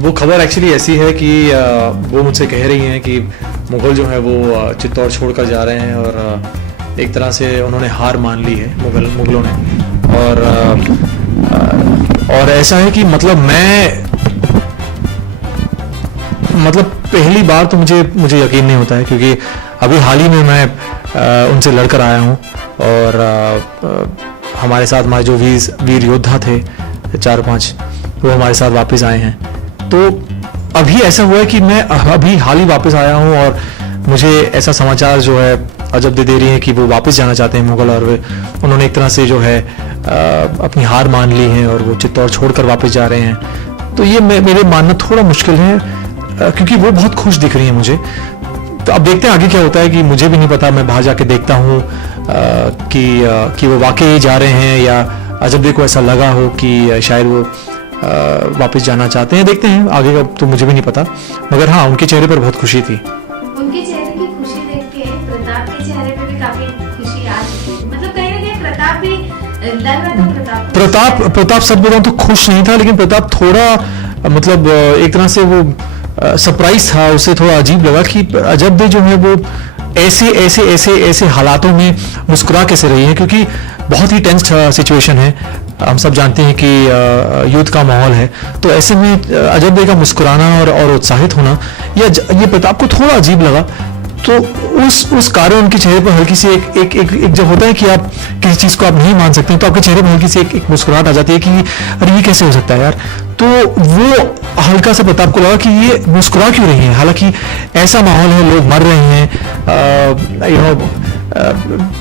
वो खबर एक्चुअली ऐसी है कि वो मुझसे कह रही हैं कि मुग़ल जो है वो चित्तौड़ छोड़कर जा रहे हैं और एक तरह से उन्होंने हार मान ली है मुग़लों ने। और ऐसा है कि मतलब पहली बार तो मुझे यकीन नहीं होता है, क्योंकि अभी हाल ही में मैं उनसे लड़कर आया हूँ और हमारे साथ हमारे जो वीर योद्धा थे 4-5 वो हमारे साथ वापस आए हैं। तो अभी ऐसा हुआ है कि मैं अभी हाल ही वापस आया हूँ और मुझे ऐसा समाचार जो है अजब दे रही है कि वो वापस जाना चाहते हैं मुग़ल, और उन्होंने एक तरह से जो है अपनी हार मान ली है और वो चित्तौड़ छोड़कर वापस जा रहे हैं। तो ये मेरे मानना थोड़ा मुश्किल है, क्योंकि वो बहुत खुश दिख रही है मुझे। तो अब देखते हैं आगे क्या होता है, कि मुझे भी नहीं पता। मैं बाहर जाके देखता हूँ कि वो वाकई जा रहे हैं या अजब को ऐसा लगा हो कि शायद वो वापस जाना चाहते हैं। देखते हैं आगे का तो मुझे भी नहीं पता, मगर हाँ उनके चेहरे पर बहुत खुशी थी। उनके चेहरे की खुशी देख के प्रताप के चेहरे पे भी काफी खुशी आ रही थी। मतलब कहीं ना कहीं प्रताप भी लग रहा था प्रताप सच बताऊं तो खुश नहीं था, लेकिन प्रताप थोड़ा मतलब एक तरह से वो सरप्राइज था। उसे थोड़ा अजीब लगा कि अजब जो है वो ऐसे हालातों में मुस्कुरा कैसे रही है, क्योंकि बहुत ही टेंस सिचुएशन है। हम सब जानते हैं कि युद्ध का माहौल है, तो ऐसे में अजब का मुस्कुराना और उत्साहित होना ये प्रताप को थोड़ा अजीब लगा। तो उस कारण उनके चेहरे पर हल्की सी एक जब होता है कि आप किसी चीज़ को आप नहीं मान सकते हैं, तो आपके चेहरे पर हल्की सी एक मुस्कुराहट आ जाती है कि अरे ये कैसे हो सकता है यार। तो वो हल्का सा प्रताप को लगा कि ये मुस्कुरा क्यों रही है, हालांकि ऐसा माहौल है, लोग मर रहे हैं,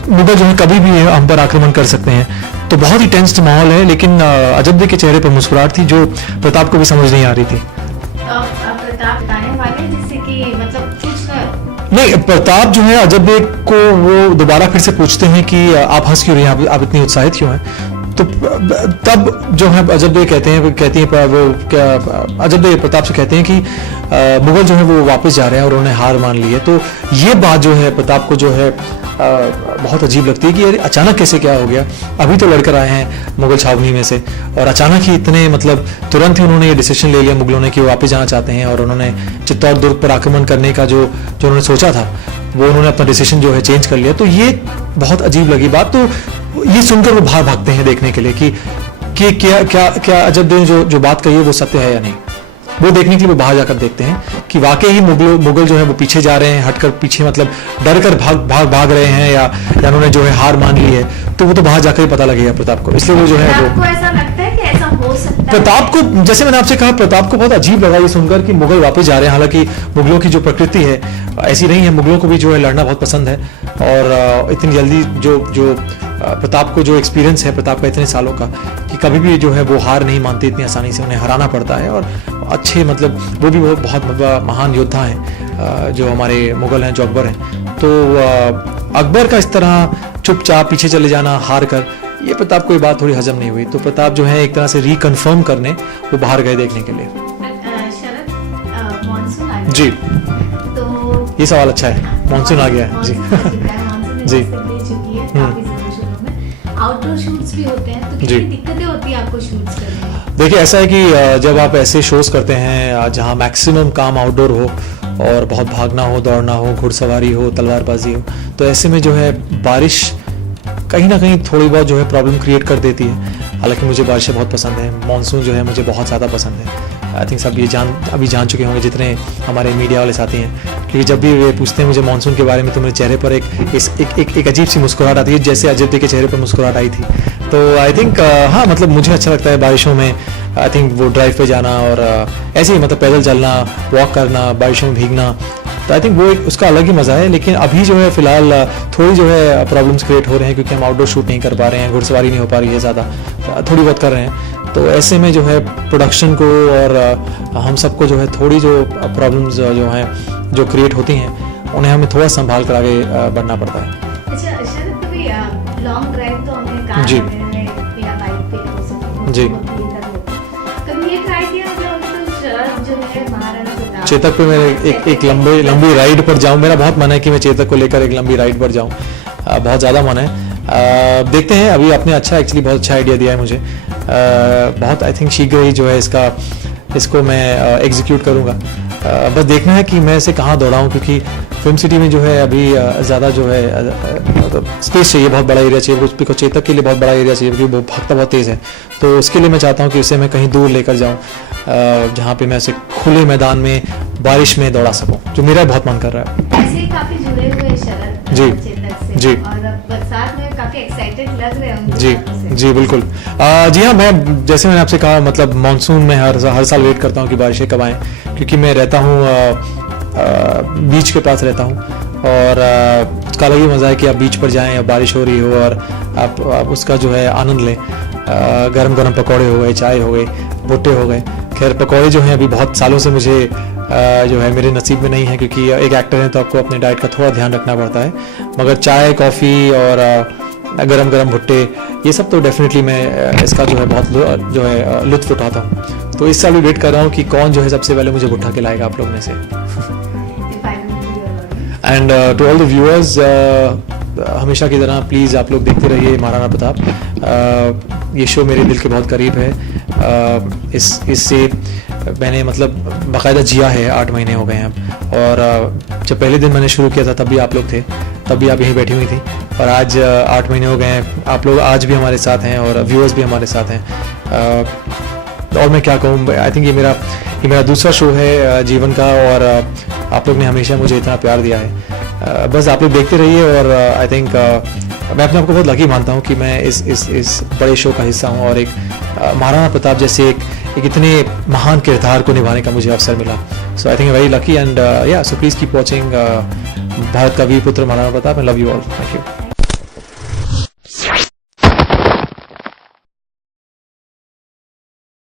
मुग़ल जो है कभी भी हम पर आक्रमण कर सकते हैं। तो बहुत ही टेंस्ड माहौल है, लेकिन अजब के चेहरे पर मुस्कुराहट थी जो प्रताप को भी समझ नहीं आ रही थी। प्रताप बताने वाले जिससे कि मतलब नहीं, प्रताप जो है अजब को वो दोबारा फिर से पूछते हैं कि आप हंस क्यों रही हैं, आप इतनी उत्साहित क्यों हैं। तो तब जो है अजब कहती हैं वो क्या अजब प्रताप से कहते हैं कि मुग़ल जो है वो वापस जा रहे हैं और उन्होंने हार मान ली है। तो ये बात जो है प्रताप को जो है बहुत अजीब लगती है कि अचानक कैसे क्या हो गया। अभी तो लड़कर आए हैं मुग़ल छावनी में से, और अचानक ही इतने मतलब तुरंत ही उन्होंने ये डिसीजन ले लिया मुग़लों ने कि वो वापस जाना चाहते हैं, और उन्होंने चित्तौड़ दुर्ग पर आक्रमण करने का जो उन्होंने सोचा था वो उन्होंने अपना डिसीजन जो है चेंज कर लिया। तो ये बहुत अजीब लगी बात। तो ये सुनकर वो बाहर भागते हैं देखने के लिए कि क्या अजब जो बात कही है वो सत्य है या नहीं। वो देखने के लिए वो बाहर जाकर देखते हैं कि वाकई ही मुग़ल जो है वो पीछे जा रहे हैं, हटकर पीछे मतलब डर कर भाग रहे हैं या उन्होंने जो है हार मान ली है। तो वो तो बाहर जाकर ही पता लगेगा प्रताप को, इसलिए वो जो है वो ऐसा लगता है कि ऐसा हो सकता है। प्रताप को, जैसे मैंने आपसे कहा, प्रताप को बहुत अजीब लगा ये सुनकर कि मुग़ल वापस जा रहे हैं। हालांकि मुग़लों की जो प्रकृति है ऐसी नहीं है, मुग़लों को भी जो है लड़ना बहुत पसंद है, और इतनी जल्दी जो प्रताप को जो एक्सपीरियंस है प्रताप का इतने सालों का, कि कभी भी जो है वो हार नहीं मानते इतनी आसानी से, उन्हें हराना पड़ता है। और अच्छे मतलब वो भी बहुत महान योद्धा हैं जो हमारे मुग़ल हैं, जो अकबर हैं। तो अकबर का इस तरह चुपचाप पीछे चले जाना हार कर, ये प्रताप को ये बात थोड़ी हजम नहीं हुई। तो प्रताप जो है एक तरह से रिकन्फर्म करने वो बाहर गए देखने के लिए। शरद मॉनसून आ गया जी, तो ये सवाल अच्छा है। मॉनसून आ गया है जी जी। आउटडोर शूट्स भी होते हैं, तो कितनी दिक्कतें होती है आपको शूट्स करने में? देखिए, ऐसा है कि जब आप ऐसे शोज करते हैं जहां मैक्सिमम काम आउटडोर हो और बहुत भागना हो, दौड़ना हो, घुड़सवारी हो, तलवारबाजी हो, तो ऐसे में जो है बारिश कहीं ना कहीं थोड़ी बहुत जो है प्रॉब्लम क्रिएट कर देती है। हालांकि मुझे बारिशें बहुत पसंद है, मानसून जो है मुझे बहुत ज़्यादा पसंद है। आई थिंक सब ये अभी जान चुके होंगे जितने हमारे मीडिया वाले साथी हैं, क्योंकि जब भी वे पूछते हैं मुझे मानसून के बारे में तो मेरे चेहरे पर एक अजीब सी मुस्कुराहट आती है, जैसे अजय के चेहरे पर मुस्कुराहट आई थी। तो आई थिंक हाँ, मतलब मुझे अच्छा लगता है बारिशों में। आई थिंक वो ड्राइव पे जाना और ऐसे ही मतलब पैदल चलना, वॉक करना, बारिशों में भीगना, तो आई थिंक वो उसका अलग ही मज़ा है। लेकिन अभी जो है फ़िलहाल थोड़ी जो है प्रॉब्लम्स क्रिएट हो रहे हैं, क्योंकि हम आउटडोर शूट नहीं कर पा रहे हैं, घुड़सवारी नहीं हो पा रही है ज़्यादा, थोड़ी बहुत कर रहे हैं। तो ऐसे में जो है प्रोडक्शन को और हम सबको जो है थोड़ी जो प्रॉब्लम्स जो हैं जो क्रिएट होती हैं, उन्हें हमें थोड़ा संभाल कर आगे बढ़ना पड़ता है। अच्छा शरद, कभी लॉन्ग ड्राइव तो हमें कार जी। में या बाइक पे हो सकता जी। कभी ये ट्राई किया मतलब जो है महाराणा प्रताप चेतक पे मैं एक लंबी राइड पर जाऊं, मेरा बहुत मन है कि मैं चेतक को लेकर एक लंबी राइड पर जाऊं, बहुत ज़्यादा मन है। देखते हैं, अभी आपने एक्चुअली बहुत अच्छा आइडिया दिया है मुझे, बहुत आई थिंक शीघ्र ही जो है इसको मैं एग्जीक्यूट करूंगा। बस देखना है कि मैं इसे कहाँ दौड़ाऊं, क्योंकि फिल्म सिटी में जो है अभी ज़्यादा जो है मतलब स्पेस चाहिए, बहुत बड़ा एरिया चाहिए, उसको चेतक के लिए बहुत बड़ा एरिया चाहिए, क्योंकि वो भागता बहुत तेज़ है। तो उसके लिए मैं चाहता हूँ कि उसे मैं कहीं दूर लेकर जाऊँ, जहाँ पे मैं उसे खुले मैदान में बारिश में दौड़ा सकूँ, जो मेरा बहुत मन कर रहा है। ऐसे ही काफी जुड़े हुए शरद जी। चेतक से, जी। और अब बरसात में काफी एक्साइटेड लग रहे होंगे जी बातों से। जी बिल्कुल। जी हाँ, मैं जैसे मैंने आपसे कहा, मतलब मानसून में हर साल वेट करता हूँ कि बारिशें कब आएँ, क्योंकि मैं रहता हूँ बीच के पास रहता हूँ, और उसका अलग ही मज़ा है कि आप बीच पर जाएं, बारिश हो रही हो और आप उसका जो है आनंद लें। गरम गरम पकौड़े हो गए, चाय हो गई, भुट्टे हो गए। खैर पकौड़े जो हैं अभी बहुत सालों से मुझे जो है मेरे नसीब में नहीं है, क्योंकि एक एक्टर है तो आपको अपने डाइट का थोड़ा ध्यान रखना पड़ता है, मगर चाय, कॉफ़ी और गरम गरम भुट्टे, ये सब तो डेफिनेटली मैं इसका जो है बहुत जो है लुत्फ़ उठाता हूँ। तो इस साल भी वेट कर रहा हूँ कि कौन जो है सबसे पहले मुझे भुट्टा खिलाएगा आप लोग में से। And to all the viewers, हमेशा की तरह प्लीज़ आप लोग देखते रहिए महाराणा प्रताप। ये शो मेरे दिल के बहुत करीब है। इससे मैंने मतलब बाकायदा जिया है, 8 महीने हो गए हैं अब, और जब पहले दिन मैंने शुरू किया था तब भी आप लोग थे, तब भी आप यहीं बैठी हुई थी, और आज 8 महीने हो गए हैं, आप लोग आज भी हमारे साथ हैं और व्यूअर्स भी हमारे साथ हैं। और मैं क्या कहूँ, आई थिंक ये मेरा दूसरा शो है जीवन का, और आप लोग ने हमेशा मुझे इतना प्यार दिया है। बस आप लोग देखते रहिए, और आई थिंक मैं अपने आप को बहुत लकी मानता हूँ कि मैं इस बड़े शो का हिस्सा हूँ, और एक महाराणा प्रताप जैसे एक इतने महान किरदार को निभाने का मुझे अवसर मिला। So I think very lucky, and so please keep watching Bharat का वीर पुत्र Maharana Pratap, and love you all, thank you.